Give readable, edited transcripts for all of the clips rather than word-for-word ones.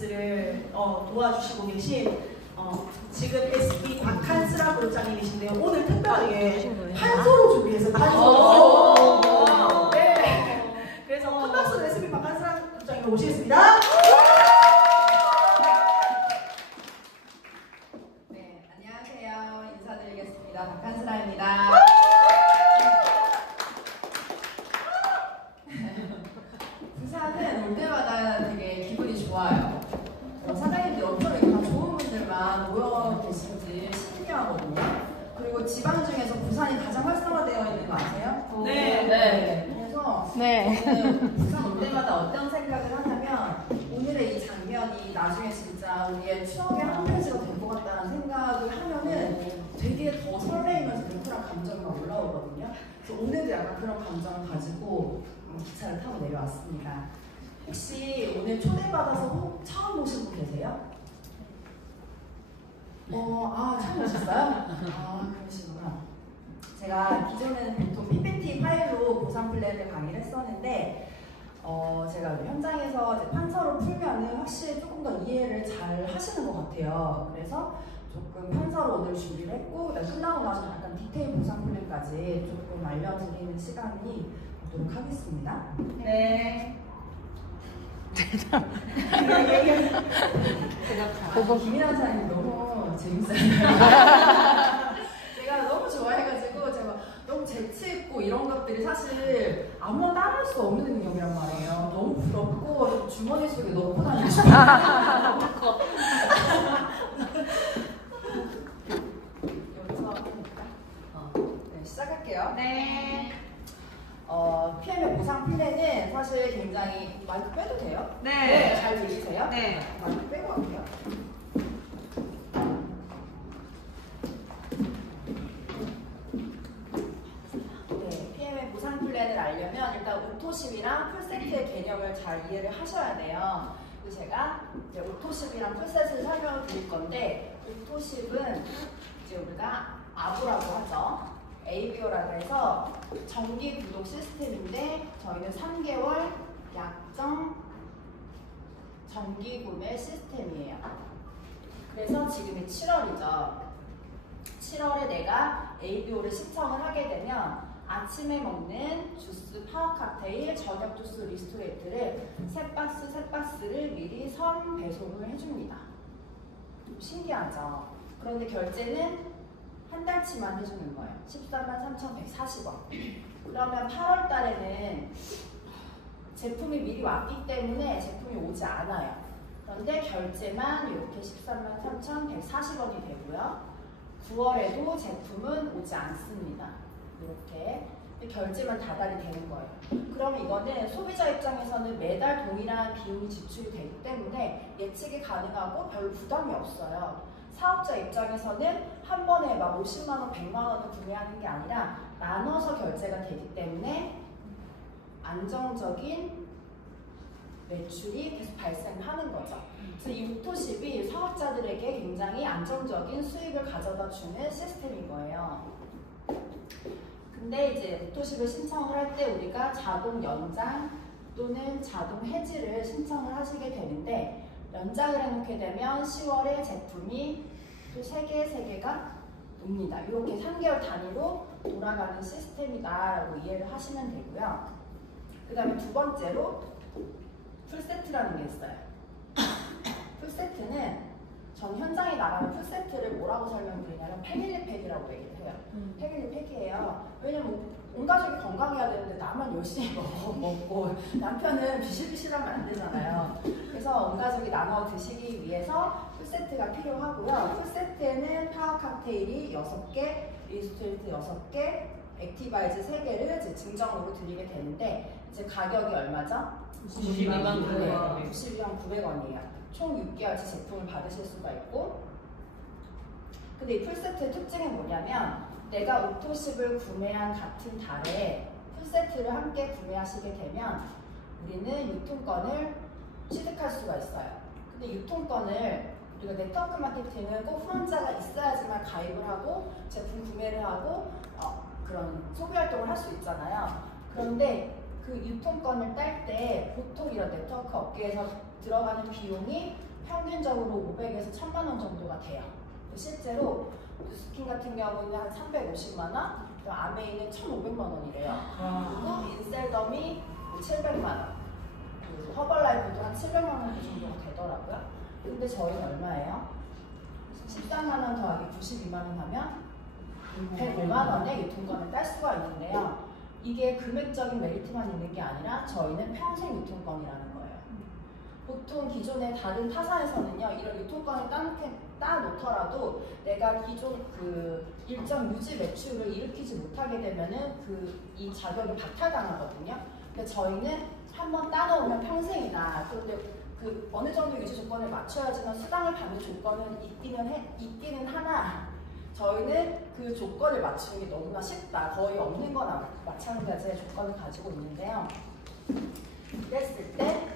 서비스를 도와주시고 계신 지금 SB 박한스라 그룹장이 계신데요. 오늘 특별하게 판서로 준비해서 판서로 네. 그래서 큰 박수로 SB 박한스라 그룹장님을 모시겠습니다. 네, 안녕하세요. 인사드리겠습니다. 박한스라입니다. 부산은 올 때마다 되게 기분이 좋아요. 사장님들 어쩜 이렇게 다 좋은 분들만 모여 계신지 신기하거든요. 그리고 지방 중에서 부산이 가장 활성화되어 있는 거 아세요? 네. 네. 그래서 저는 부산 올 때마다 어떤 생각을 하냐면 오늘의 이 장면이 나중에 진짜 우리의 추억의 한 페이지가 될 것 같다는 생각을 하면은 되게 더 설레이면서 뭉클한 감정이 막 올라오거든요. 그래서 오늘도 약간 그런 감정을 가지고 기차를 타고 내려왔습니다. 혹시 오늘 초대받아서 처음 오신 분 계세요? 처음 오셨어요? 그러시구나. 제가 기존에는 보통 PPT 파일로 보상 플랜을 강의를 했었는데 제가 현장에서 이제 판서로 풀면은 확실히 조금 더 이해를 잘 하시는 것 같아요. 그래서 조금 판서로 오늘 준비를 했고 끝나고 나서 약간 디테일 보상 플랜까지 조금 알려드리는 시간이 오도록 하겠습니다. 네. 김인환 사장님 너무 재밌어요. 제가 너무 좋아해가지고 제가 너무 재치있고 이런 것들이 사실 아무나 따라할 수 없는 능력이란 말이에요. 너무 부럽고 주머니 속에 넣고 다니고 싶어요. 여기서 하니까 네, 시작할게요. 네. PM의 보상 플랜은 사실 굉장히 마이크 빼도 돼요? 네. 잘 들리세요? 네. 마이크 빼고 할게요. 네, PM의 보상 플랜을 알려면 일단 오토십이랑 풀세트의 개념을 잘 이해를 하셔야 돼요. 그래서 제가 이제 오토십이랑 풀세트를 설명을 드릴 건데 오토십은 이제 우리가 아부라고 하죠. ABO라고 해서 정기 구독 시스템인데 저희는 3개월 약정 정기 구매 시스템이에요. 그래서 지금이 7월이죠. 7월에 내가 ABO를 신청을 하게 되면 아침에 먹는 주스 파워 칵테일, 저녁 주스 리스토레이트를 세 박스를 미리 선 배송을 해줍니다. 신기하죠? 그런데 결제는 한 달치만 해주는 거예요. 143,140원. 그러면 8월 달에는 제품이 미리 왔기 때문에 제품이 오지 않아요. 그런데 결제만 이렇게 133,140원이 되고요. 9월에도 제품은 오지 않습니다. 이렇게 결제만 다달이 되는 거예요. 그러면 이거는 소비자 입장에서는 매달 동일한 비용이 지출이 되기 때문에 예측이 가능하고 별 부담이 없어요. 사업자 입장에서는 한 번에 막 50만원, 100만원을 구매하는 게 아니라 나눠서 결제가 되기 때문에 안정적인 매출이 계속 발생하는 거죠. 그래서 이 오토십이 사업자들에게 굉장히 안정적인 수익을 가져다 주는 시스템인 거예요. 근데 이제 오토십을 신청을 할 때 우리가 자동 연장 또는 자동 해지를 신청을 하시게 되는데 연장을 해놓게 되면 10월에 제품이 또 3개가 옵니다. 이렇게 3개월 단위로 돌아가는 시스템이다라고 이해를 하시면 되고요. 그 다음에 두 번째로 풀세트라는 게 있어요. 풀세트는 전 현장에 나가는 풀세트를 뭐라고 설명드리냐면 패밀리팩이라고 얘기를 해요. 패밀리팩이에요. 왜냐면 온 가족이 건강해야 되는데 나만 열심히 먹고 남편은 비실비실하면 안 되잖아요. 그래서 온 가족이 나눠 드시기 위해서 풀세트가 필요하고요. 풀세트에는 파워 칵테일이 6개, 리스토레이트 6개, 액티바이즈 3개를 이제 증정으로 드리게 되는데 이제 가격이 얼마죠? 92,900원이에요. 총 6개월치 제품을 받으실 수가 있고, 근데 이 풀세트의 특징은 뭐냐면 내가 오토십을 구매한 같은 달에 풀세트를 함께 구매하시게 되면 우리는 유통권을 취득할 수가 있어요. 근데 유통권을 우리가 네트워크 마케팅은 꼭 후원자가 있어야지만 가입을 하고 제품 구매를 하고 그런 소비 활동을 할 수 있잖아요. 그런데 그 유통권을 딸 때 보통 이런 네트워크 업계에서 들어가는 비용이 평균적으로 500에서 1000만 원 정도가 돼요. 실제로 뉴스킨 같은 경우는 한 350만 원, 아메이는 1,500만 원이래요. 그리고 인셀덤이 700만 원, 허벌라이프도 한 700만 원 정도가 되더라고요. 근데 저희는 얼마예요? 14만 원 더하기 92만 원 하면 105만 원의 유통권을 딸 수가 있는데요. 이게 금액적인 메리트만 있는 게 아니라 저희는 평생 유통권이라는 거예요. 보통 기존의 다른 타사에서는요, 이런 유통권을 따놓더라도 내가 기존 그 일정 유지 매출을 일으키지 못하게 되면은 이 자격이 박탈당하거든요. 근데 저희는 한번 따놓으면 평생이다. 그런데 어느 정도 유지 조건을 맞춰야지만 수당을 받는 조건은 있기는 하나, 저희는 그 조건을 맞추는 게 너무나 쉽다. 거의 없는 거나 마찬가지의 조건을 가지고 있는데요. 그랬을 때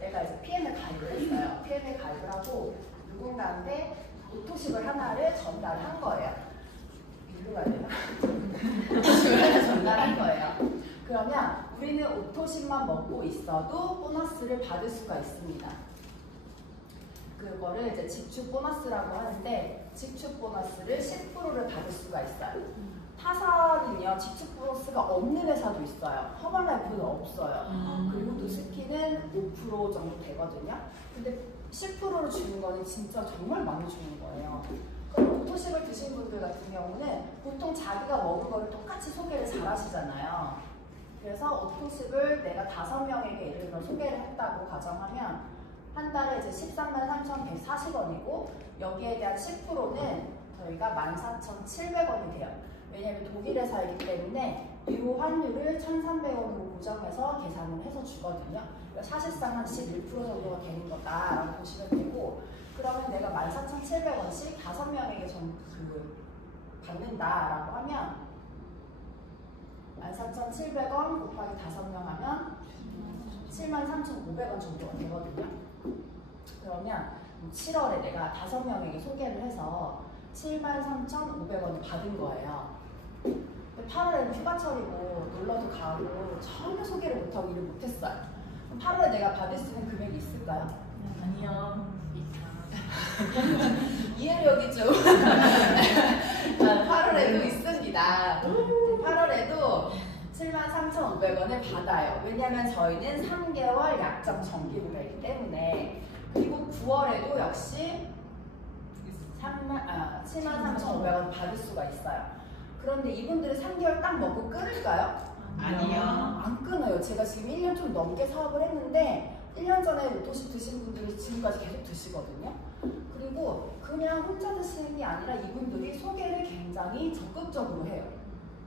내가 이제 PM을 가입을 했어요. PM을 가입을 하고 누군가한테 오토십을 하나를 전달한 거예요. 일로 가야 되나? 오토십을 전달한 거예요. 그러면 우리는 오토십만 먹고 있어도 보너스를 받을 수가 있습니다. 그거를 이제 지축 보너스라고 하는데, 지축 보너스를 10%를 받을 수가 있어요. 타사는요, 지축 보너스가 없는 회사도 있어요. 허벌라이프는 없어요. 그리고 누스키는 5% 정도 되거든요. 근데 10%를 주는 거는 진짜 정말 많이 주는 거예요. 그럼 오토십을 드신 분들 같은 경우는 보통 자기가 먹은 거를 똑같이 소개를 잘 하시잖아요. 그래서 오토십을 내가 5명에게 예를 들어 소개를 했다고 가정하면 한 달에 이제 133,140원이고 여기에 대한 10%는 저희가 14,700원이 돼요. 왜냐하면 독일 회사이기 때문에 유로 환율을 1,300원으로 고정해서 계산을 해서 주거든요. 사실상 한 11% 정도가 되는 거다라고 보시면 되고, 그러면 내가 14,700원씩 5명에게 받는다라고 하면 14,700원 곱하기 5명 하면 73,500원 정도가 되거든요. 그러면 7월에 내가 5명에게 소개를 해서 73,500원을 받은 거예요. 근데 8월에는 휴가철이고 놀러도 가고 전혀 소개를 못하고 일을 못했어요. 그럼 8월에 내가 받을 수 있는 금액이 있을까요? 아니요. 이해력이 좀 8월에도 있습니다. 8월에도 73,500원을 받아요. 왜냐하면 저희는 3개월 약정 정기로 되기 때문에. 그리고 9월에도 역시 73,500원 받을 수가 있어요. 그런데 이분들이 3개월 딱 먹고 끊을까요? 아니요. 안 끊어요. 제가 지금 1년 좀 넘게 사업을 했는데 1년 전에 오토십 드신 분들이 지금까지 계속 드시거든요. 그리고 그냥 혼자 드시는 게 아니라 이분들이 소개를 굉장히 적극적으로 해요.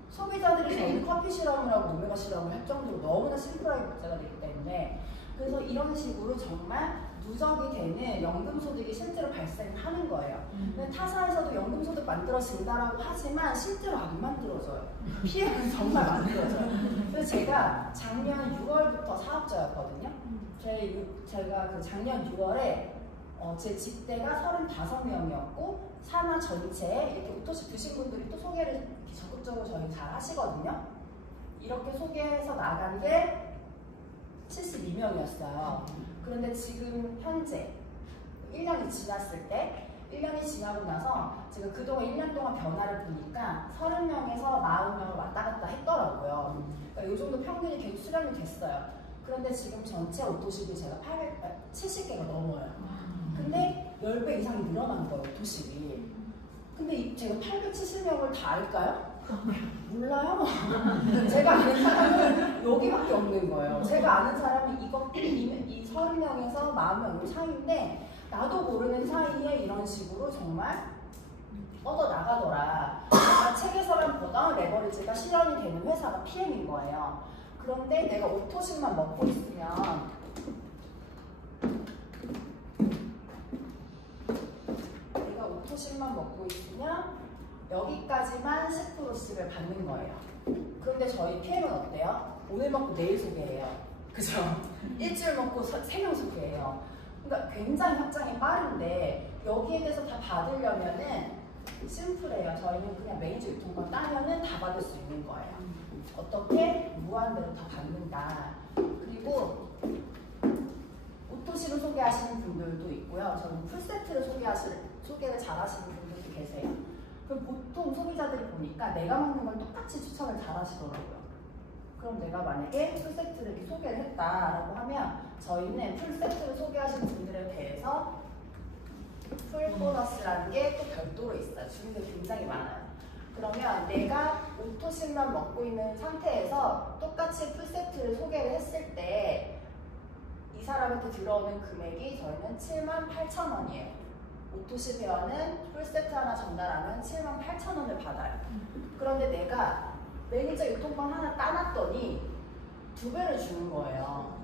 소비자들이 저희 커피 실험을 하고 오메가 실험을 할 정도로 너무나 심플하게 문제가 되기 때문에, 그래서 이런 식으로 정말 누적이 되는 연금소득이 실제로 발생하는 거예요. 근데 타사에서도 연금소득 만들어진다라고 하지만 실제로 안 만들어져요. 피해는 정말 만들어져요. 그래서 제가 작년 6월부터 사업자였거든요. 제가 그 작년 6월에 제 직대가 35명이었고 산하 전체에 이렇게 오토십 드신 분들이 또 소개를 적극적으로 저희 잘 하시거든요. 이렇게 소개해서 나간 게 72명이었어요. 그런데 지금 현재 1년이 지났을 때, 1년이 지나고 나서 제가 그동안 1년 동안 변화를 보니까 30명에서 40명을 왔다 갔다 했더라고요. 그러니까 이 정도 평균이 계속 수렴이 됐어요. 그런데 지금 전체 오토십이 제가 870개가 넘어요. 근데 10배 이상이 늘어난 거예요, 오토십이. 근데 제가 870명을 다 알까요? 몰라요. 제가 아는 사람은 여기밖에 없는 거예요. 제가 아는 사람이 이 30명에서 40명 사이인데 나도 모르는 사이에 이런 식으로 정말 뻗어나가더라. 내가 책에서만 보던 레버리지가 실현이 되는 회사가 PM인 거예요. 그런데 내가 오토십만 먹고 있으면 여기까지만 10%씩을 받는 거예요. 그런데 저희 PM은 어때요? 오늘 먹고 내일 소개해요. 그죠? 일주일 먹고 3명 소개해요. 그러니까 굉장히 확장이 빠른데 여기에 대해서 다 받으려면은 심플해요. 저희는 그냥 메이저 유통권 따면은 다 받을 수 있는 거예요. 어떻게? 무한대로 다 받는다. 그리고 오토십을 소개하시는 분들도 있고요. 저는 풀세트를 소개를 잘 하시는 분들도 계세요. 그럼 보통 소비자들이 보니까 내가 먹는 걸 똑같이 추천을 잘 하시더라고요. 그럼 내가 만약에 풀세트를 이렇게 소개를 했다라고 하면 저희는 풀세트를 소개하시는 분들에 대해서 풀보너스라는 게 또 별도로 있어요. 주는 게 굉장히 많아요. 그러면 내가 오토십만 먹고 있는 상태에서 똑같이 풀세트를 소개를 했을 때 이 사람한테 들어오는 금액이 저희는 78,000원이에요. 오토십 회원은 풀세트 하나 전달하면 78,000원을 받아요. 그런데 내가 매니저 유통권 하나 따놨더니 2배를 주는 거예요.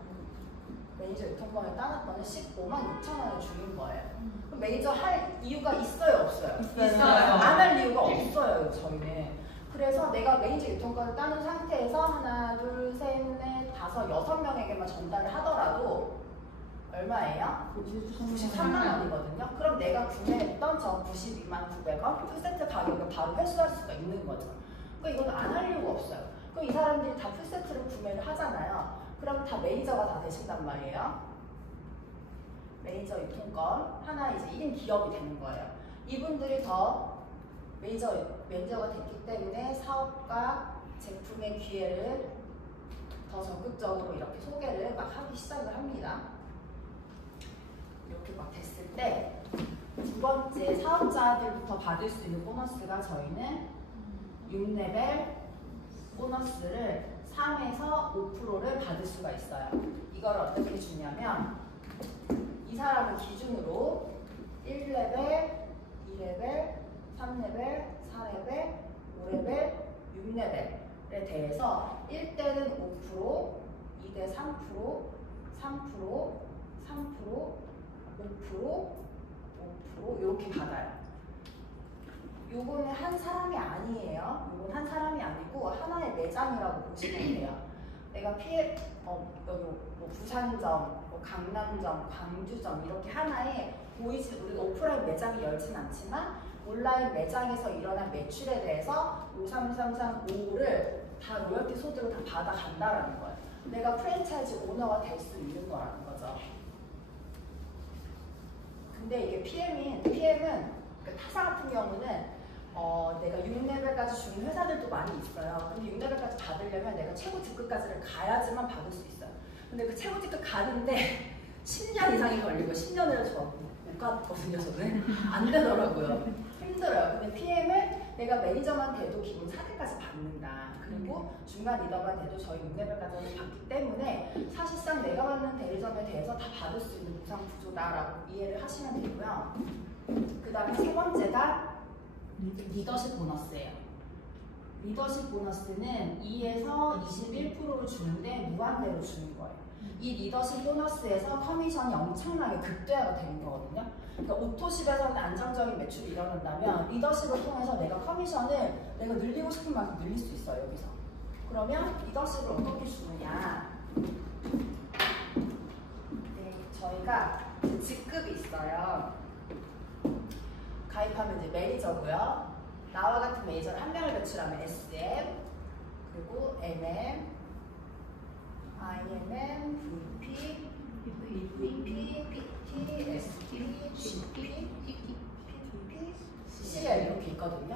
매니저 유통권을 따놨더니 156,000원을 주는 거예요. 그럼 매니저 할 이유가 있어요, 없어요? 있어요. 안 할 이유가 없어요, 저희는. 그래서 내가 매니저 유통권을 따는 상태에서 하나, 둘, 셋, 넷, 다섯, 6명에게만 전달을 하더라도 얼마예요? 93만 원이거든요. 그럼 내가 구매했던 저 929,900원 풀세트 가격을 바로 회수할 수가 있는 거죠. 그러니까 이건 안 할 이유가 없어요. 그럼 이 사람들이 다 풀세트로 구매를 하잖아요. 그럼 다 매니저가 다 되신단 말이에요. 매니저 유통권 하나 이제 1인 기업이 되는 거예요. 이분들이 더 매니저가 됐기 때문에 사업과 제품의 기회를 더 적극적으로 이렇게 소개를 막 하기 시작을 합니다. 이렇게 막 됐을 때 두 번째 사업자들부터 받을 수 있는 보너스가 저희는 6레벨 보너스를 3에서 5%를 받을 수가 있어요. 이걸 어떻게 주냐면 이 사람을 기준으로 1레벨, 2레벨, 3레벨, 4레벨, 5레벨, 6레벨에 대해서 1대는 5%, 2대 3%, 3%, 3%, 5%, 5% 이렇게 받아요. 요거는 한 사람이 아니에요. 요건 한 사람이 아니고 하나의 매장이라고 보시면 돼요. 내가 여기 뭐 부산점, 뭐 강남점, 광주점 이렇게 하나의 보이지 우리가 오프라인 매장이 열진 않지만 온라인 매장에서 일어난 매출에 대해서 53335를 다 로열티 소득을 다 받아간다라는 거예요. 내가 프랜차이즈 오너가 될 수 있는 거라는 거죠. 근데 이게 PM은 타사 같은 경우는 내가 6레벨까지 주는 회사들도 많이 있어요. 근데 6레벨까지 받으려면 내가 최고 직급까지를 가야지만 받을 수 있어요. 근데 그 최고 직급 가는데 10년 이상이 걸리고 10년을 저 못 갔거든요. 저는 안 되더라고요. 힘들어요. 근데 PM은 내가 매니저만 돼도 기본 4대까지 받는다. 그리고 중간 리더만 돼도 저희 6레벨까지 받기 때문에 사실상 내가 받는 대리점에 대해서 다 받을 수 있는 보상 구조다라고 이해를 하시면 되고요. 그 다음에 세 번째가 리더십 보너스예요. 리더십 보너스는 2에서 21%를 주는데 무한대로 주는 거예요. 이 리더십 보너스에서 커미션이 엄청나게 극대화가 되는 거거든요. 그러니까 오토십에서는 안정적인 매출이 일어난다면 리더십을 통해서 내가 커미션을 내가 늘리고 싶은 만큼 늘릴 수 있어요. 여기서. 그러면 리더십을 어떻게 주느냐. 네, 저희가 직급이 있어요. 가입하면 이제 매니저고요. 나와 같은 매니저를 한 명을 배출하면 SM, 그리고 MM, IMM, VP, VP, PT, SP, GP, PVP, CL 이렇게 있거든요.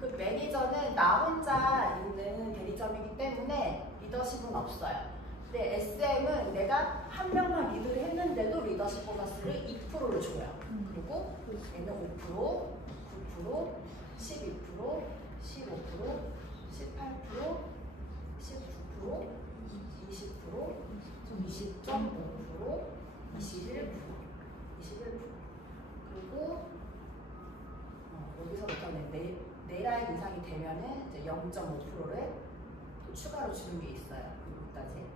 그 매니저는 나 혼자 있는 대리점이기 때문에 리더십은 없어요. 근데 SM은 내가 한 명만 리드를 했는데도 리더십 보너스를 2%를 줘요. 그리고 얘는 5%, 9%, 12%, 15%, 18%, 19%, 20%, 20.5%, 21%. 그리고 여기서부터 네 라인 이상이 되면은 이제 0.5%를 또 추가로 주는 게 있어요. 여기까지.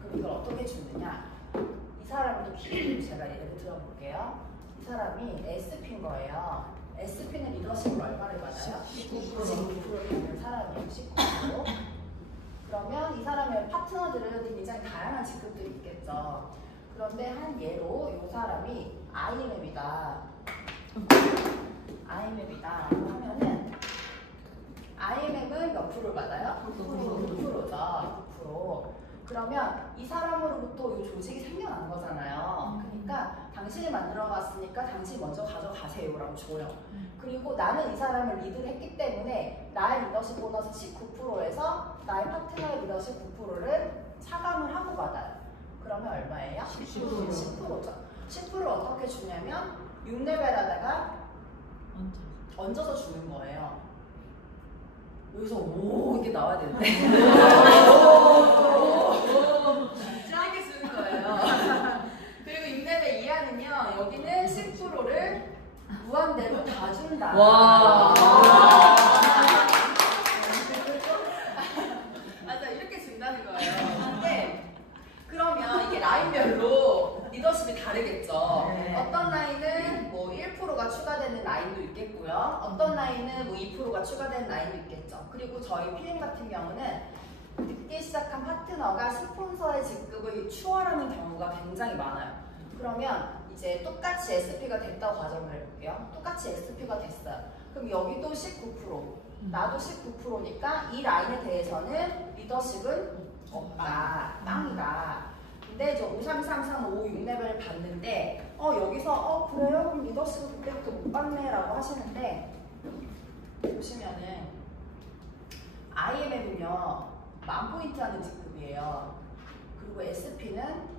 그럼 이걸 어떻게 주느냐? 이 사람을 또 기준으로 제가 예를 들어볼게요. 이 사람이 SP인 거예요. SP는 리더십을 얼마를 받아요? 19%를 받는 사람이에요. 19%. 그러면 이 사람의 파트너들은 굉장히 다양한 직급들이 있겠죠. 그런데 한 예로 이 사람이 IMM이다. IMM이다라고 하면은 IMM은 몇 프로를 받아요? 9%죠. 9%. 그러면 이 사람으로부터 이 조직이 생겨난 거잖아요. 그러니까 당신이 만들어갔으니까 당신이 먼저 가져가세요라고 줘요. 그리고 나는 이 사람을 리드를 했기 때문에 나의 리더십 보너스 19%에서 나의 파트너의 리더십 9%를 차감을 하고 받아요. 그러면 얼마예요? 10%죠. 10%를 어떻게 주냐면 6레벨 하다가 얹어서 주는 거예요. 여기서 오 이게 나와야 되는데 이렇게 주는 거예요. 그리고 6레벨 이하는요, 여기는 10%를 무한대로 다 준다. 와. 맞아, 이렇게 준다는 거예요. 근데 그러면 이게 라인별로 리더십이 다르겠죠. 네. 어떤 라인은 뭐 1%가 추가되는 라인도 있겠고요. 어떤 라인은 뭐 2%가 추가되는 라인도 있겠죠. 그리고 저희 PM 같은 경우는 늦게 시작한 파트너가 스폰서의 직급을 추월하는 경우가 굉장히 많아요. 그러면 이제 똑같이 SP가 됐다고 가정을 해볼게요. 똑같이 SP가 됐어요. 그럼 여기도 19%, 나도 19%니까 이 라인에 대해서는 리더십은 없다, 땅이다. 근데 저 5, 3, 3, 3, 5, 6레벨을 봤는데 여기서 그래요? 그럼 리더십을 그때부터 못 받네 라고 하시는데, 보시면은 IMM은요 10,000포인트 하는 직급이에요. 그리고 SP는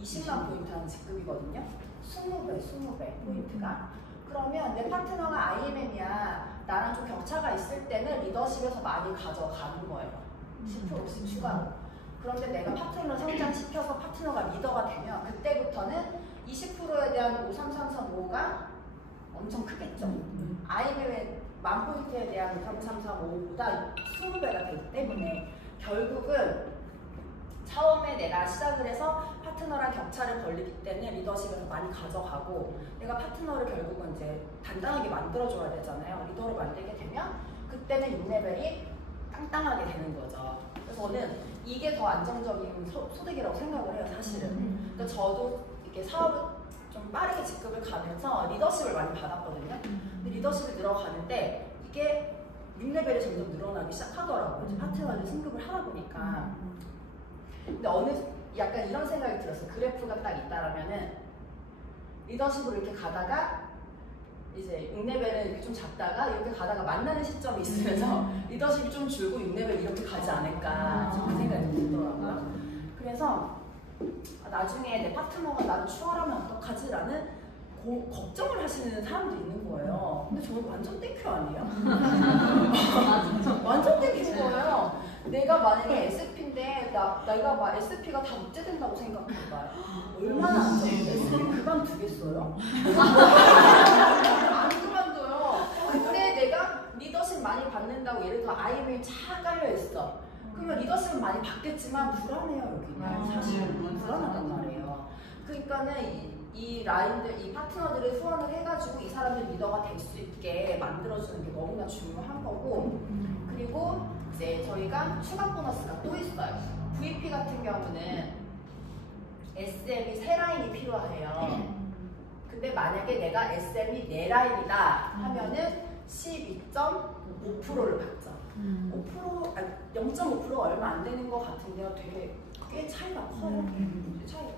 20만 포인트 하는 직급이거든요. 20배 포인트가. 그러면 내 파트너가 IMM이야, 나랑 좀 격차가 있을 때는 리더십에서 많이 가져가는 거예요. 10%씩 추가로. 그런데 내가 파트너를 성장시켜서 파트너가 리더가 되면 그때부터는 20%에 대한 5, 3, 3, 4, 5가 엄청 크겠죠. IMM의 10,000포인트에 대한 5, 3, 3, 4, 5보다 20배가 되기 때문에 결국은 처음에 내가 시작을 해서 파트너랑 격차를 벌리기 때문에 리더십을 많이 가져가고, 내가 파트너를 결국은 이제 단단하게 만들어줘야 되잖아요. 리더를 만들게 되면 그때는 6레벨이 땅땅하게 되는 거죠. 그래서 저는 이게 더 안정적인 소득이라고 생각을 해요, 사실은. 그러니까 저도 이렇게 사업을 좀 빠르게 직급을 가면서 리더십을 많이 받았거든요. 근데 리더십이 늘어가는데 이게 6레벨이 점점 늘어나기 시작하더라고요. 이제 파트너를 승급을 하다 보니까. 근데 약간 이런 생각이 들었어요. 그래프가 딱 있다라면은 리더십으로 이렇게 가다가 이제 6레벨은 이렇게 좀 작다가 이렇게 가다가 만나는 시점이 있으면서 리더십이 좀 줄고 6레벨 이렇게 가지 않을까, 그 생각이 들더라고요. 그래서 나중에 내 파트너가 나를 추월하면 어떡하지라는 걱정을 하시는 사람도 있는 거예요. 근데 저는 완전 땡큐 아니에요? 완전 땡큐인 거예요. 내가 만약에 SP인데 내가 막 SP가 다 묵제된다고 생각해봐요. 얼마나 안정돼? SP 그만두겠어요? 안 그만둬요. 근데 내가 리더십 많이 받는다고, 예를 들어 IM이 쫙 깔려있어. 그러면 리더십은 많이 받겠지만 불안해요, 여기는. 사실 불안하단 말이에요. 그러니까는 이 라인들, 이 파트너들을 후원을 해가지고 이 사람들 리더가 될 수 있게 만들어주는 게 너무나 중요한 거고, 그리고 이제 저희가 추가 보너스가 또 있어요. VP 같은 경우는 SM이 3라인이 필요해요. 근데 만약에 내가 SM이 4라인이다 하면은 12.5%를 받죠. 0.5% 얼마 안 되는 것 같은데요. 되게 꽤 차이가 커요.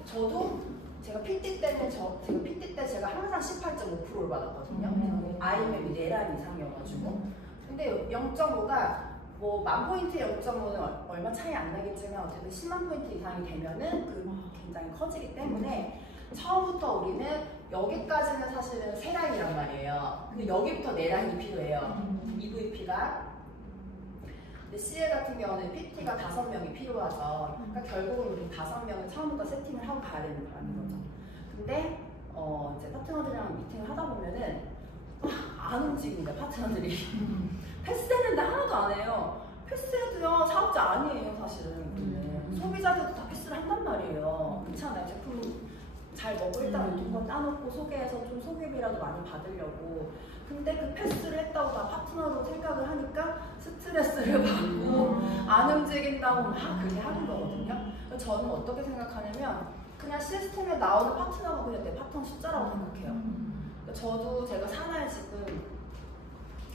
저도 제가 PT 때는 제가 항상 18.5%를 받았거든요. IMM이 4라인 이상이어가지고. 근데 0.5가 뭐 10,000포인트 0.5는 얼마 차이 안 나겠지만 어쨌든 10만 포인트 이상이 되면은 굉장히 커지기 때문에 처음부터 우리는 여기까지는 사실은 3라인이란 말이에요. 근데 여기부터 4라인이 필요해요. EVP가. 근데 CA 같은 경우는 PT가 5명이 필요하죠. 그러니까 결국은 우리 5명을 처음부터 세팅을 하고 가야 되는 거죠. 근데 이제 파트너들이랑 미팅을 하다 보면은 안 움직입니다, 파트너들이. 패스했는데 하나도 안 해요. 패스해도요, 사업자 아니에요, 사실은. 소비자들도 다 패스를 한단 말이에요. 괜찮아요. 제품 잘 먹고 일단 용돈권 따놓고 소개해서 좀 소개비라도 많이 받으려고. 근데 그 패스를 했다고 다 파트너로 생각을 하니까 스트레스를 받고 안 움직인다고 막 그렇게 하는 거거든요. 저는 어떻게 생각하냐면 그냥 시스템에 나오는 파트너가 그냥 내 파트너 숫자라고 생각해요. 저도 제가 사나에 지금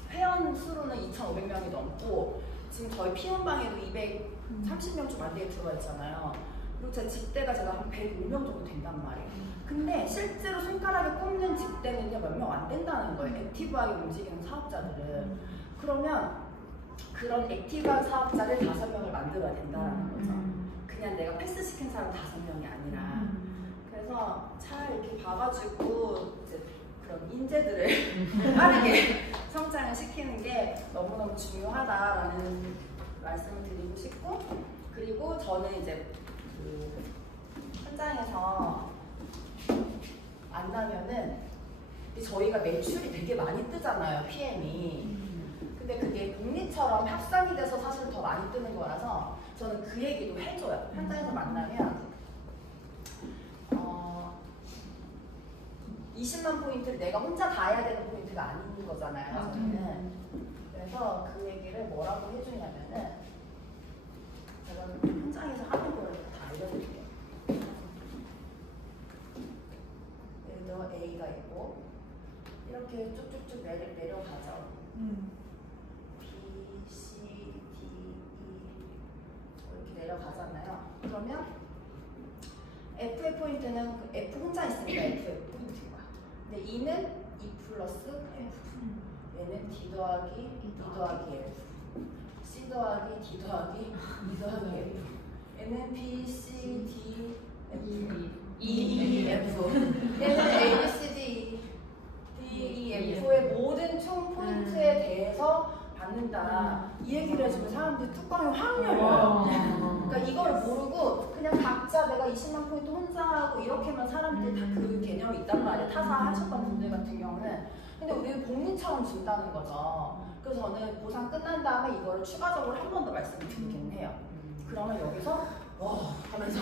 회원 수로는 2,500명이 넘고 지금 저희 피원방에도 230명 좀 안 되게 들어가 있잖아요. 그리고 제 직대가 제가 한 105명 정도 된단 말이에요. 근데 실제로 손가락에 꼽는 직대는요 몇 명 안 된다는 거예요. 액티브하게 움직이는 사업자들은. 그러면 그런 액티브한 사업자를 5명을 만들어야 된다는 거죠. 그냥 내가 패스시킨 사람 5명이 아니라. 그래서 잘 이렇게 봐가지고 이제 그런 인재들을 빠르게 성장을 시키는 게 너무너무 중요하다라는 말씀을 드리고 싶고, 그리고 저는 이제 그 현장에서 만나면은 저희가 매출이 되게 많이 뜨잖아요, PM이. 근데 그게 복리처럼 합산이 돼서 사실 더 많이 뜨는 거라서 저는 그 얘기도 해줘요. 현장에서 만나면 20만 포인트를 내가 혼자 다 해야 되는 포인트가 아닌 거잖아요. 저는. 그래서 그 얘기를 뭐라고 해주냐면은 제가 현장에서 하는 거를 다 알려드릴게요. 예를 들어 A가 있고 이렇게 쭉쭉쭉 내려가죠. B, C, D, E 이렇게 내려가잖아요. 그러면 F의 포인트는 그 F 혼자 있으니까 F의 포인트인 거야. 근데 E는 E 플러스 F. 얘는 D 더하기 E 더하기 F. C 더하기 D 더하기 E 더하기 F. 얘는 B, C, D, F. E, F. 얘는 A, B, C, D, D, E, F의 모든 총 포인트에 대해서 받는다. 이 얘기를 해주면 사람들이 뚜껑이 확 열려요. 그러니까 이걸 모르고 그냥 각자 내가 20만 포인트 혼자 하고 이렇게만 사람들이 다 그 개념이 있단 말이에요. 타사 하셨던 분들 같은 경우는. 근데 우리는 복리처럼 준다는 거죠. 그래서 저는 보상 끝난 다음에 이거를 추가적으로 한 번 더 말씀을 드리긴 해요. 그러면 여기서 하면서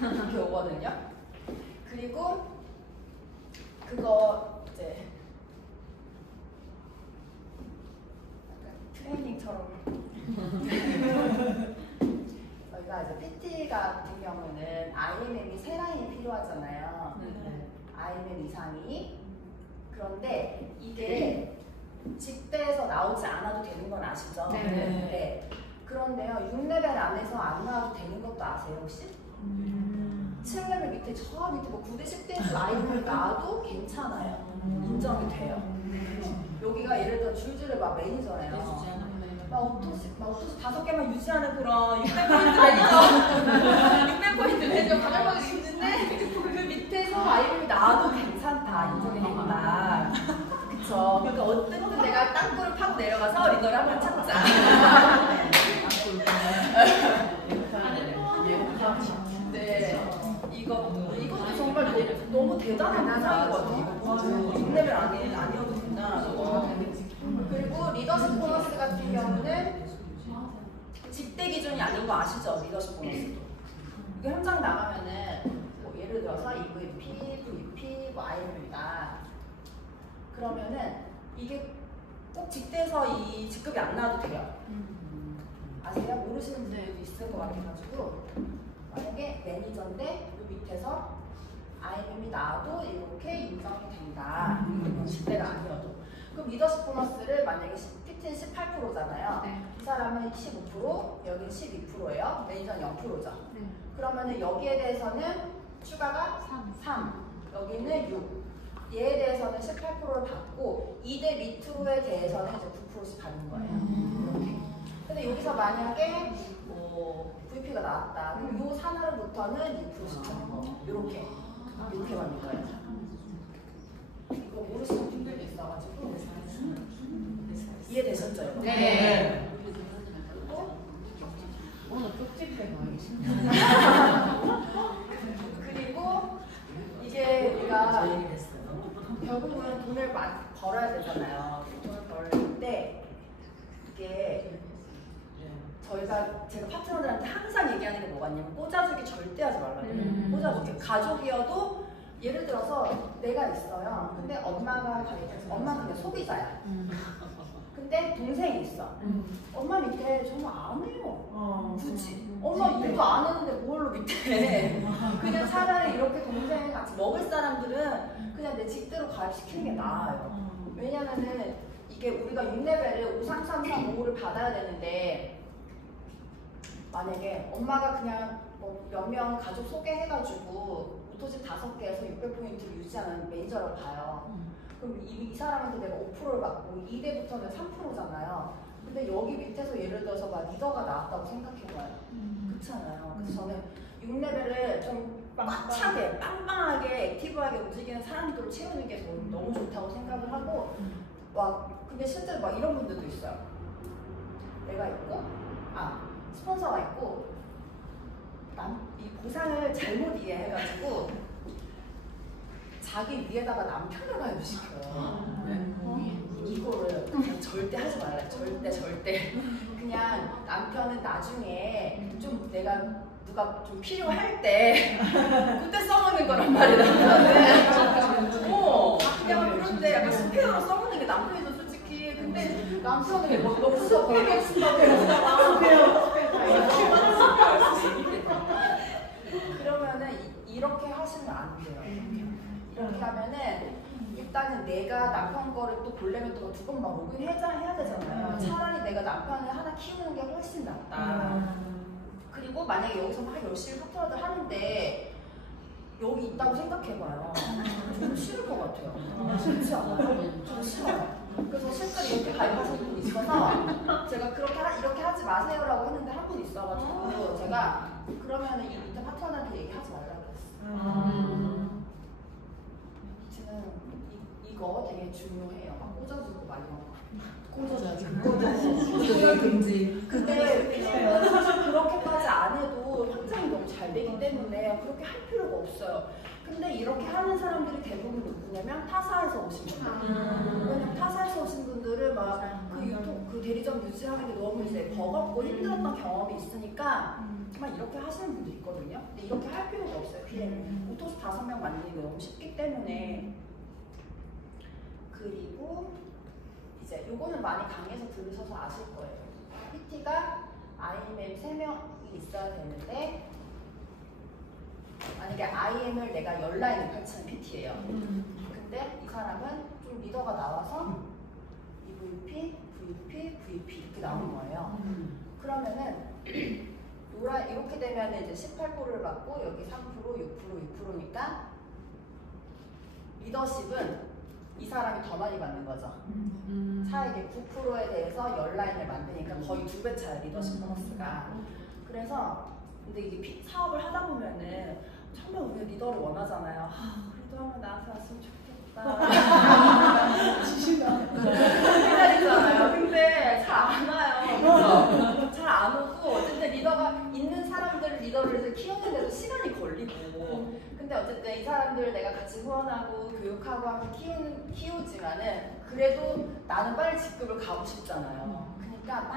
이렇게 오거든요. 그리고 그거 이제 트레이닝처럼 저희가 이제 PT 같은 경우는 IMM이 3라인이 필요하잖아요. IMM 이상이. 그런데 이게 직대에서 나오지 않아도 되는 건 아시죠? 네. 그런데요, 6레벨 안에서 안 나와도 되는 것도 아세요, 혹시? 7레벨 밑에 저 밑에 뭐 9대 10대에서 IMM을 나와도 괜찮아요. 인정이 돼요. 여기가 예를 들어 줄줄을 막 매니저예요. 막 오토스 5개만 유지하는 그런 600포인트 매니저 600포인트 매니저 가져가기 힘든데 그 밑에서 아이템이 나와도 괜찮다, 인정이 된다. 그쵸. 그러니까 어쨌든 내가 땅굴을 파고 내려가서 리더를 한번 찾자. 네, 이것도 정말 너무 대단한 부상이거든요. 6레벨 아니어도 된다라는 거. 그리고 리더십 보너스 같은 경우는 직대 기준이 아닌 거 아시죠? 리더십 보너스도. 이거 현장 나가면은 뭐 예를 들어서 EVP, VP, 뭐 IM입니다. 그러면은 이게 꼭 직대에서 이 직급이 안 나와도 돼요. 아세요? 모르시는 분들도 있을 것 같아가지고 만약에 매니저인데 이 밑에서 IM이 나와도 이렇게 인정이 된다. 직대가 아니어도. 그럼 리더십 보너스를 만약에 PT는 18%잖아요. 이 사람은 15%, 여기는 12%예요. 매니저는 0%죠. 그러면은 여기에 대해서는 추가가 3, 여기는 6. 얘에 대해서는 18%를 받고 2대 밑으로에 대해서는 이제 9%씩 받는 거예요. 이렇게. 근데 여기서 만약에 뭐 VP가 나왔다. 그럼 요 산하로부터는 6%씩 받는 거. 이렇게 받는 거예요. 이거 모르시는 분들도 있어가지고 이해되셨죠? 여러분? 네. 그리고 오늘 쪽집에 그리고 이게 우리가 결국은 돈을 벌어야 되잖아요. 돈을 벌는데 이게 제가 파트너들한테 항상 얘기하는 게 뭐가 있냐면 꽂아주기 절대 하지 말라고요. 꽂아주기. 가족이어도 예를 들어서 내가 있어요. 근데 엄마가 그냥 소비자야. 근데 동생이 있어. 엄마 밑에 정말 안 해요. 굳이. 엄마 일도 안 하는데 뭘로 밑에. 그냥 차라리 이렇게 동생 같이 먹을 사람들은 그냥 내 직대로 가입시키는 게 나아요. 왜냐면은 이게 우리가 6레벨을 53335를 받아야 되는데 만약에 엄마가 그냥 뭐 몇 명 가족 소개해가지고 오토집 5개에서 600포인트를 유지하는 매니저라고 봐요. 그럼 이 사람한테 내가 5%를 받고 2대부터는 3%잖아요. 근데 여기 밑에서 예를 들어서 막 리더가 나왔다고 생각해봐요. 그렇잖아요. 그래서 저는 6레벨을 좀 꽉 차게, 빵빵하게, 액티브하게 움직이는 사람들을 채우는 게 저는 너무 좋다고 생각을 하고 근데 실제로 막 이런 분들도 있어요. 내가 있고, 스폰서가 있고, 이 보상을 잘못 이해해가지고 자기 위에다가 남편을 가입시켜요. 이거를 절대 하지 말라. 절대. 그냥 남편은 나중에 좀 내가 누가 좀 필요할 때 그때 써먹는 거란 말이야. 남편은. 그냥 그런데 약간 스페어로 써먹는 게 남편이죠 솔직히. 근데 남편은 너무 스페어로 쓴다고 그러면은 이렇게 하시면 안 돼요. 이렇게 하면은 일단은 내가 남편 거를 또 보려면 또 2번 막 로그인 해야 되잖아요. 차라리 내가 남편을 하나 키우는 게 훨씬 낫다. 그리고 만약에 여기서 막 열심히 파트너들 하는데 여기 있다고 생각해봐요. 좀 싫을 것 같아요. 싫지 않아요? 좀 싫어요. 그래서 실제로 이렇게 가입하신 분이 있어서 제가 이렇게 하지 마세요라고 했는데 한 분 있어가지고 제가 그러면은 이 밑에 파트너한테 얘기하지 말라고 했어요. 지금 이거 되게 중요해요. 막 꽂아주고 막 이런 거. 꽂아줘야지. 금지. 근데 사실 그렇게까지 안 해도 확장이 너무 잘 되기 때문에 그렇게 할 필요가 없어요. 근데 이렇게 하는 사람들이 대부분 누구냐면 타사에서 오신 분들. 왜냐면 타사에서 오신 분들은 막 그 대리점 유지하는 게 너무 이제 버겁고 힘들었던 경험이 있으니까 정말 이렇게 하시는 분들이 있거든요. 근데 이렇게 할 필요가 없어요. 그냥 오토스 5명 만드는 게 너무 쉽기 때문에. 그리고 이제 요거는 많이 강의에서 들으셔서 아실 거예요. PT가 IMM 3명이 있어야 되는데 만약에 IM을 내가 10라인을 펼치는 PT예요. 근데 이 사람은 좀 리더가 나와서 EVP, VP 이렇게 나오는 거예요. 그러면은 이렇게 되면 이제 18%를 받고 여기 3%, 6%니까 리더십은 이 사람이 더 많이 받는 거죠. 차액의 9%에 대해서 10라인을 만드니까 거의 2배 차야 리더십 보너스가. 그래서 근데 이게 사업을 하다 보면은 처음에 우리가 리더를 원하잖아요. 리더하면 나한테 왔으면 좋겠다. 기다리잖아요. 근데 잘 안 와요. 잘 안 오고 어쨌든 리더가 있는 사람들을 리더를 이제 키우는데도 시간이 걸리고. 근데 어쨌든 이 사람들 내가 같이 후원하고 교육하고 하면 키우지만은 그래도 나는 빨리 직급을 가고 싶잖아요. 그러니까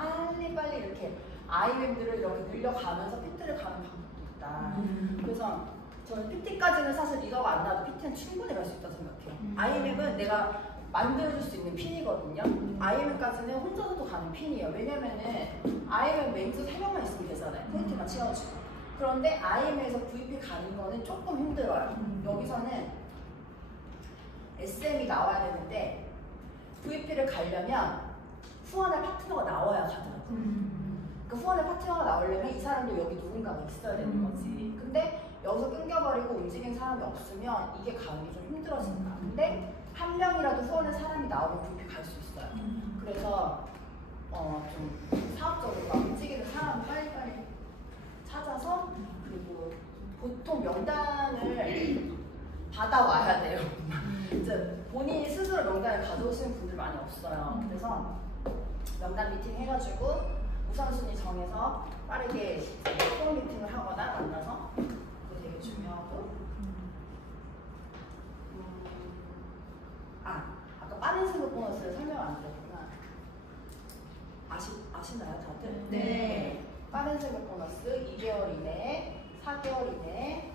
빨리 이렇게 IM들을 이렇게 늘려가면서 PT를 가는 방법도 있다. 그래서 저는 PT까지는 사실 리더가 안 나와도 PT는 충분히 갈 수 있다고 생각해요. IM은 내가 만들어줄 수 있는 핀이거든요. IM까지는 혼자서도 가는 핀이에요. 왜냐면은 IM 매니저 3명만 있으면 되잖아요. 포인트만 채워주고. 그런데 IM에서 VP 가는 거는 조금 힘들어요. 여기서는 SM이 나와야 되는데 VP를 가려면 후원의 파트너가 나와야 가더라고요. 그 후원의 파트너가 나오려면 이 사람도 여기 누군가가 있어야 되는 거지. 근데 여기서 끊겨버리고 움직이는 사람이 없으면 이게 가는 게 좀 힘들어진다. 근데 한 명이라도 후원의 사람이 나오면 VP 갈 수 있어요. 그래서 좀 사업적으로 막 움직이는 사람 빨리빨리 찾아서 그리고 보통 명단을 받아와야 돼요. 이제 본인이 스스로 명단을 가져오시는 분들 많이 없어요. 그래서 명단 미팅 해가지고 우선순위 정해서 빠르게 후원 미팅을 하거나 만나서 그게 되게 중요하고 아까 빠른 승급 보너스를 설명 안 드렸구나. 아시나요 다들? 네. 빠른 승급 보너스 2개월 이내, 4개월 이내,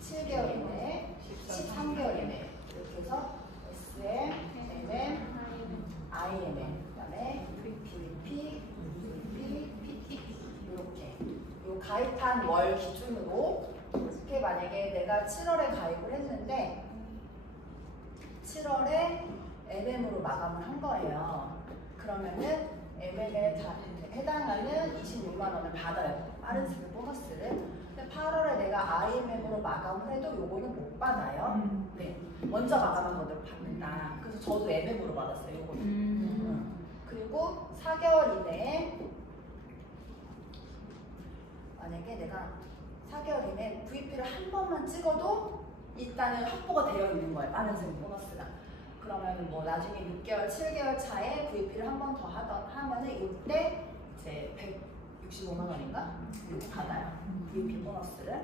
7개월 이내, 13개월 이내 이렇게 해서 SM, MM, IMM 그다음에 VP, PT 이렇게 요 가입한 월 기준으로 이렇게 만약에 내가 7월에 가입을 했는데 7월에 MM으로 마감을 한 거예요. 그러면은 MM에 해당하는 26만 원을 받아요. 빠른 승인 보너스를. 근데 8월에 내가 IMM으로 마감을 해도 요거는 못 받아요. 네, 먼저 마감한 것들 받는다. 그래서 저도 MM으로 받았어요. 요거는. 그리고 4개월 이내에 만약에 내가 4개월 이내에 VP를 한 번만 찍어도 일단은 확보가 되어 있는 거예요. 빠른 승인 보너스가. 그러면은 뭐 나중에 6개월, 7개월 차에 VP를 한 번 더 하면은 이때 이제 165만 원인가? 이렇게 받아요. VP 보너스를.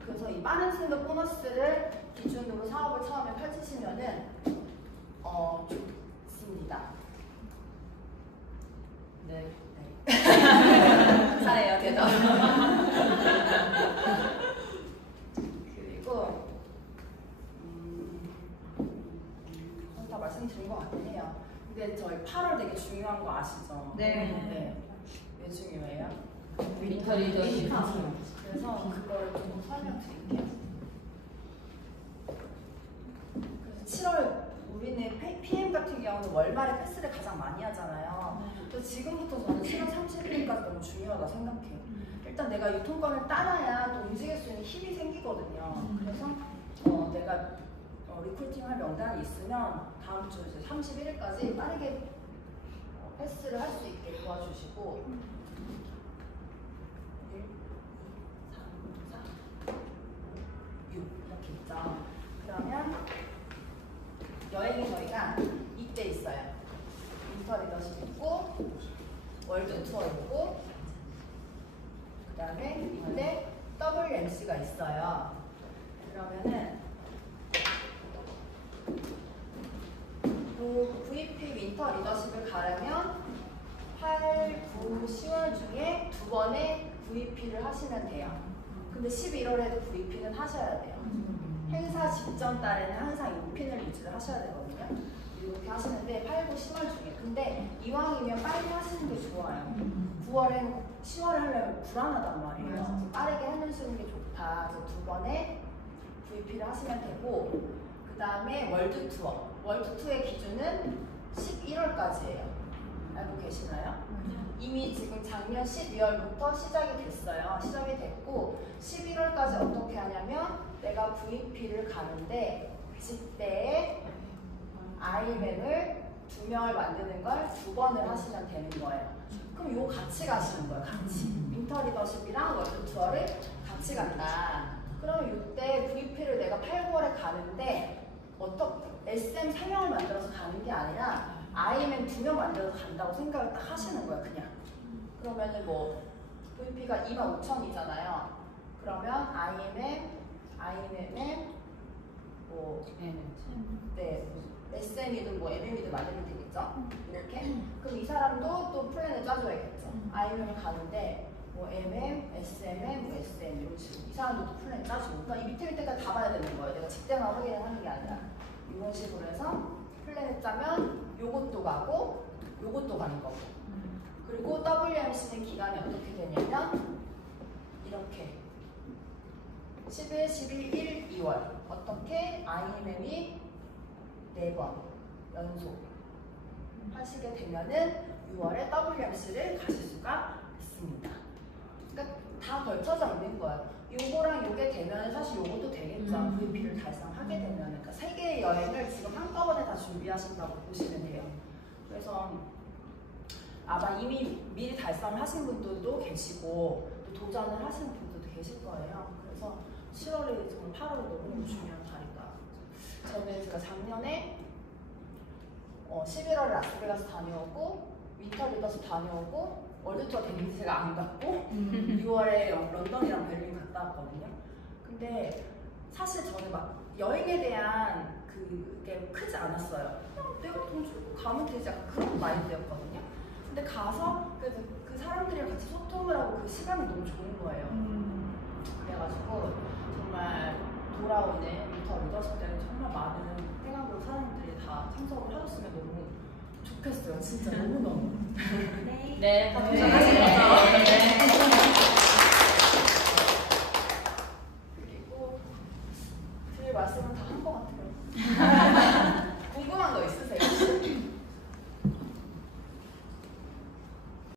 그래서 이 빠른 승인 보너스를 기준으로 사업을 처음에 펼치시면은 좋습니다. 네. 감사해요, 대답. 그리고 다 말씀드린 것 같긴 해요. 근데 저희 8월 되게 중요한 거 아시죠? 네. 왜 중요해요? 윈터 리더십. 그래서 그걸 좀 설명드릴게요. 그래서 7월 우리는 PM 같은 경우는 월말에 패스를 가장 많이 하잖아요. 그래서 지금부터 저는 7월 30일까지 너무 중요하다 생각해요. 일단 내가 유통권을 따라야 또 움직일 수 있는 힘이 생기거든요. 그래서 내가 리크루팅할 명단이 있으면 다음 주 이제 31일까지 빠르게 패스를 할 수 있게 도와주시고 1, 2, 3, 4, 6 이렇게 있죠. 그러면 여행이 저희가 이때 있어요. 윈터 리더십 있고 월드 투어 있고 그 다음에 이때 WMC가 있어요. 그러면은 VP 윈터 리더십을 가려면 8, 9, 10월 중에 2번의 VP를 하시면 돼요. 근데 11월에도 VP는 하셔야 돼요. 행사 직전 달에는 항상 인핀을 유지를 하셔야 되거든요. 이렇게 하시는데 8, 9, 10월 중에. 근데 이왕이면 빨리 하시는 게 좋아요. 9월에 10월에 하려면 불안하단 말이에요. 그래서 빠르게 해놓으시는 게 좋다. 그래서 2번에 VP를 하시면 되고 그 다음에 월드 투어. 월드 투어의 기준은 11월까지예요. 알고 계시나요? 이미 지금 작년 12월부터 시작이 됐어요. 시작이 됐고 11월까지 어떻게 하냐면 내가 VP를 가는데 그때에 IMM을 2명을 만드는 걸 2번을 하시면 되는 거예요. 그럼 이거 같이 가시는 거예요. 같이. 윈터 리더십이랑 월드 투어를 같이 간다. 그럼 이때 VP를 내가 8, 9월에 가는데 SM 3명을 만들어서 가는 게 아니라 IMM 2명 만들어서 간다고 생각을 딱 하시는 거예요. 그냥. 그러면은 뭐 VP가 25,000이잖아요. 그러면 IMM 뭐 네, SM이든 뭐 MM이든 만들면 되겠죠. 이렇게. 그럼 이 사람도 또 플랜을 짜줘야겠죠. IMM을 가는데 뭐 MM, SMM, 뭐 SM 이런 식으로 이 사람도 또 플랜 짜주고. 그러니까 이 밑에까지 다 봐야 되는 거예요. 내가 직대만 확인을 하는 게 아니라 이런 식으로 해서 플랜을 짜면 요것도 가고 요것도 가는 거고. 그리고 WMC는 기간이 어떻게 되냐면 이렇게 11, 11, 1, 2월 어떻게 IMM이 4번 연속 하시게 되면은 6월에 WMC를 가실 수가 있습니다. 그러니까 다 걸쳐져 있는 거예요. 요거랑 요게 되면 사실 요것도 되겠죠. VP를 달성하게 되면. 그러니까 3개의 여행을 지금 한꺼번에 다 준비하신다고 보시면 돼요. 그래서 아마 이미 미리 달성을 하신 분들도 계시고 또 도전을 하시는 분들도 계실 거예요. 그래서 7월이 정말 8월이 너무 중요한 달이다. 저는 제가 작년에 11월에 라스베가스 다녀오고 윈터 리더십 다녀오고 월드투어 데뷔 제가 안 갔고 6월에 런던이랑 베를린 갔다 왔거든요. 근데 사실 저는 막 여행에 대한 그게 크지 않았어요. 그냥 내가 돈 주고 가면 되지 약간 그런 마인드였거든요. 근데 가서 그래도 그 사람들이랑 같이 소통을 하고 그 시간이 너무 좋은 거예요. 그래가지고 정말 돌아오는 윈터 리더십 때는 정말 많은 태강그룹 사람들이 다 참석을 하셨으면 너무 좋겠어요. 진짜 너무너무. 네. 다 도전하신 거죠?